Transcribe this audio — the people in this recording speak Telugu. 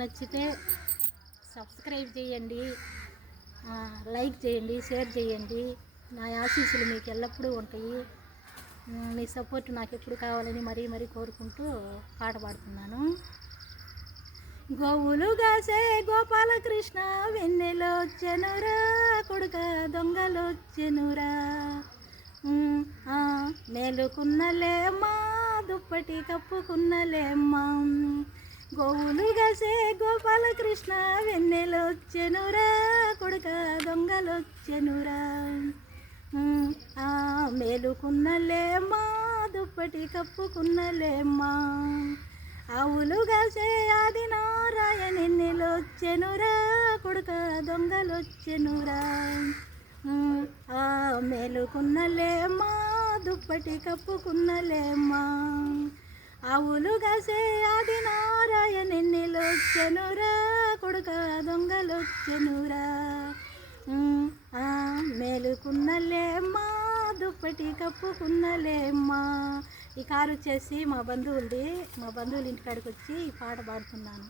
నచ్చితే సబ్స్క్రైబ్ చేయండి, లైక్ చేయండి, షేర్ చేయండి. నా ఆశీస్సులు మీకు ఎల్లప్పుడూ ఉంటాయి. మీ సపోర్ట్ నాకు ఎప్పుడు కావాలని మరీ మరీ కోరుకుంటూ పాట పాడుతున్నాను. గోవులు గాసే గోపాలకృష్ణ వెన్నెలొచ్చెనురా, కొడుక దొంగలొచ్చెనురా. మేలుకున్నలేమ్మా, దుప్పటి కప్పుకున్నలేమ్మా. గోవులు గాసే గోపాలకృష్ణ వెన్నెలొచ్చెనురా, కొడుక దొంగలొచ్చెనురా. మేలుకున్నలేమ్మా, దుప్పటి కప్పుకున్నలేమ్మా. ఆవులు గాసే ఆది నారాయణెన్నెలొచ్చెనురా, కొడుక దొంగలొచ్చెనురా. మేలుకున్నలేమ్మా, దుప్పటి కప్పుకున్నలేమ్మా. ఆవులు గాసే ఆది నారాయణెన్నెలొచ్చెనురా, కొడుక దొంగలొచ్చెనురా. మేలుకున్నలేమ్మా, దుప్పటి కప్పుకున్నలేమ్మా. ఈ కారు వచ్చేసి మా బంధువులది. మా బంధువుల ఇంటికాడికి వచ్చి ఈ పాట పాడుతున్నాను.